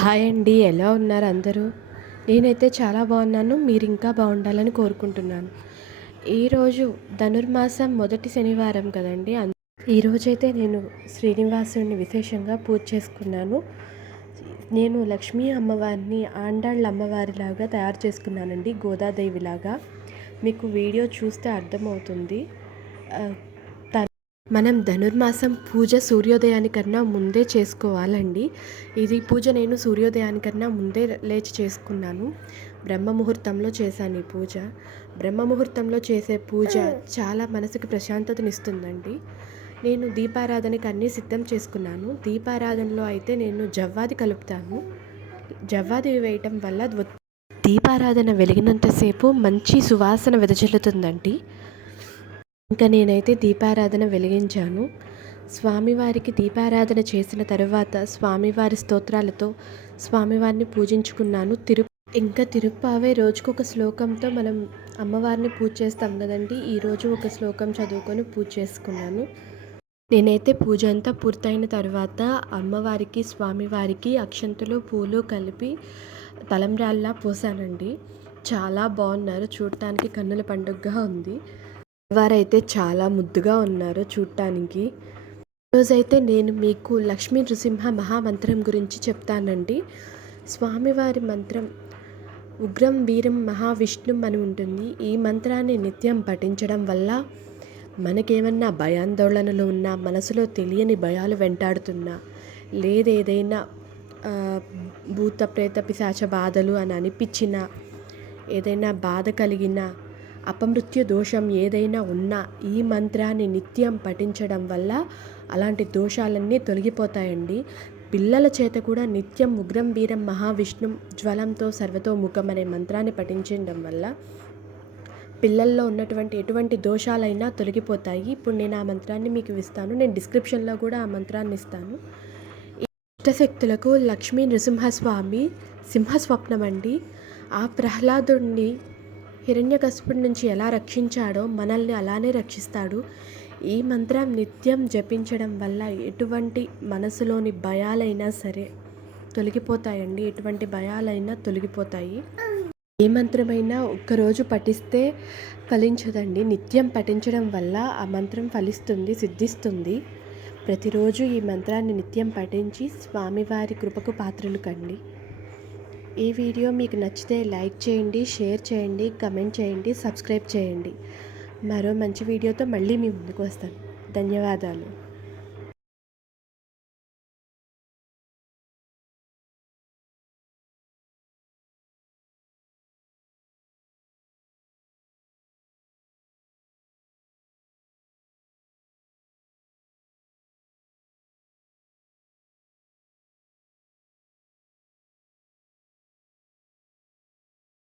Hi అండి ఎలా ఉన్నారు అందరూ? నేనైతే చాలా బాగున్నాను మీరు ఇంకా బాగుండాలని కోరుకుంటున్నాను. ఈరోజు ధనుర్మాసం మొదటి శనివారం కదండి. ఈరోజైతే నేను శ్రీనివాసుని విశేషంగా పూజ చేసుకున్నాను. నేను లక్ష్మీ అమ్మవారిని ఆండాళ్ళ అమ్మవారిలాగా తయారు చేసుకున్నానండి గోదాదేవిలాగా. మీకు వీడియో చూస్తే అర్థమవుతుంది. మనం ధనుర్మాసం పూజ సూర్యోదయానికన్నా ముందే చేసుకోవాలండి. ఇది పూజ నేను సూర్యోదయానికన్నా ముందే లేచి చేసుకున్నాను. బ్రహ్మ ముహూర్తంలో చేశాను ఈ పూజ. బ్రహ్మ ముహూర్తంలో చేసే పూజ చాలా మనసుకి ప్రశాంతతనిస్తుందండి. నేను దీపారాధనకి అన్నీ సిద్ధం చేసుకున్నాను. దీపారాధనలో అయితే నేను జవ్వాది కలుపుతాను. జవ్వాది వేయటం వల్ల దీపారాధన వెలిగినంతసేపు మంచి సువాసన వెదజల్లుతుందండి. ఇంకా నేనైతే దీపారాధన వెలిగించాను. స్వామివారికి దీపారాధన చేసిన తర్వాత స్వామివారి స్తోత్రాలతో స్వామివారిని పూజించుకున్నాను. తిరు ఇంకా తిరుప్పావే రోజుకొక శ్లోకంతో మనం అమ్మవారిని పూజ చేస్తాం కదండి. ఈరోజు ఒక శ్లోకం చదువుకొని పూజ చేసుకున్నాను. నేనైతే పూజ అంతా పూర్తయిన తర్వాత అమ్మవారికి స్వామివారికి అక్షంతులు పూలు కలిపి తలంబ్రాల్లా పోసానండి. చాలా బాగున్నారు. చూడటానికి కన్నుల పండుగగా ఉంది. వారైతే చాలా ముద్దుగా ఉన్నారు చూడటానికి ఈరోజైతే నేను మీకు లక్ష్మీ నృసింహ మహామంత్రం గురించి చెప్తానండి. స్వామివారి మంత్రం ఉగ్రం వీరం మహావిష్ణుం అని ఉంటుంది. ఈ మంత్రాన్ని నిత్యం పఠించడం వల్ల మనకేమన్నా భయాందోళనలు ఉన్నా మనసులో తెలియని భయాలు వెంటాడుతున్నా లేదేదైనా భూత ప్రేత పిశాచ బాధలు అని అనిపించినా ఏదైనా బాధ కలిగినా అపమృత్యు దోషం ఏదైనా ఉన్నా ఈ మంత్రాన్ని నిత్యం పఠించడం వల్ల అలాంటి దోషాలన్నీ తొలగిపోతాయండి. పిల్లల చేత కూడా నిత్యం ఉగ్రం వీరం మహావిష్ణు జ్వలంతో సర్వతో ముఖం అనే మంత్రాన్ని పఠించడం వల్ల పిల్లల్లో ఉన్నటువంటి ఎటువంటి దోషాలైనా తొలగిపోతాయి. ఇప్పుడు నేను ఆ మంత్రాన్ని మీకు ఇస్తాను. నేను డిస్క్రిప్షన్లో కూడా ఆ మంత్రాన్ని ఇస్తాను. ఇష్టశక్తులకు లక్ష్మీ నృసింహస్వామి సింహస్వప్నం అండి ఆ ప్రహ్లాదుడిని హిరణ్యకశిపుడి నుంచి ఎలా రక్షించాడో మనల్ని అలానే రక్షిస్తాడు. ఈ మంత్రం నిత్యం జపించడం వల్ల ఎటువంటి మనసులోని భయాలైనా సరే తొలగిపోతాయండి. ఎటువంటి భయాలైనా తొలగిపోతాయి. ఏ మంత్రమైనా ఒక్కరోజు పఠిస్తే ఫలించదండి. నిత్యం పఠించడం వల్ల ఆ మంత్రం ఫలిస్తుంది సిద్ధిస్తుంది. ప్రతిరోజు ఈ మంత్రాన్ని నిత్యం పఠించి స్వామివారి కృపకు పాత్రలు కండి. ఈ వీడియో మీకు నచ్చితే లైక్ చేయండి షేర్ చేయండి కమెంట్ చేయండి సబ్స్క్రైబ్ చేయండి. మరో మంచి వీడియోతో మళ్ళీ మీ ముందుకు వస్తాను. ధన్యవాదాలు.